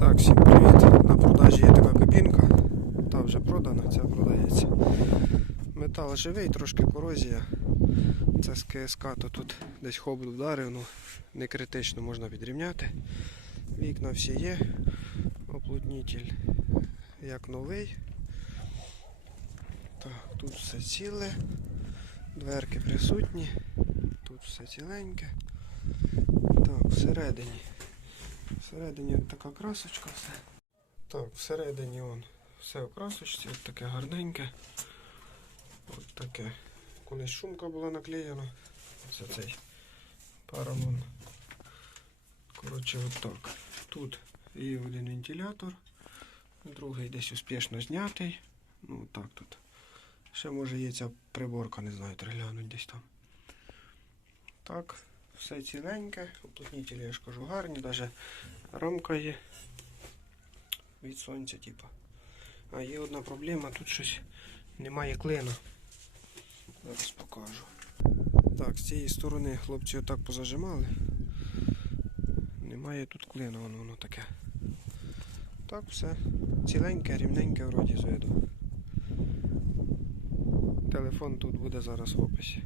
Так, всім привіт. На продажі є така кабінка. Та вже продана, ця продається. Метал живий, трошки корозія. Це з КСК, то тут десь хобот вдарив, ну не критично можна підрівняти. Вікна всі є. Оплотнітель як новий. Так, тут все ціле. Дверки присутні. Тут все ціленьке. Так, всередині. Всередині така красочка все. Так, всередині он все в красочці, от таке гарненьке. От таке. Колись шумка була наклеєна. Це цей парамон. Коротше, от так. Тут є один вентилятор, другий десь успішно знятий. Ну так тут. Ще може є ця приборка, не знаю, треба десь там. Так, все ціленьке, уплотнітелі, я ж кажу, гарні, навіть рамка є від сонця, типа. А є одна проблема, тут щось немає клина. Зараз покажу. Так, з цієї сторони хлопці отак позажимали. Немає тут клина, воно, воно таке. Так, все. Ціленьке, рівненьке вроді з виду. Телефон тут буде зараз в описі.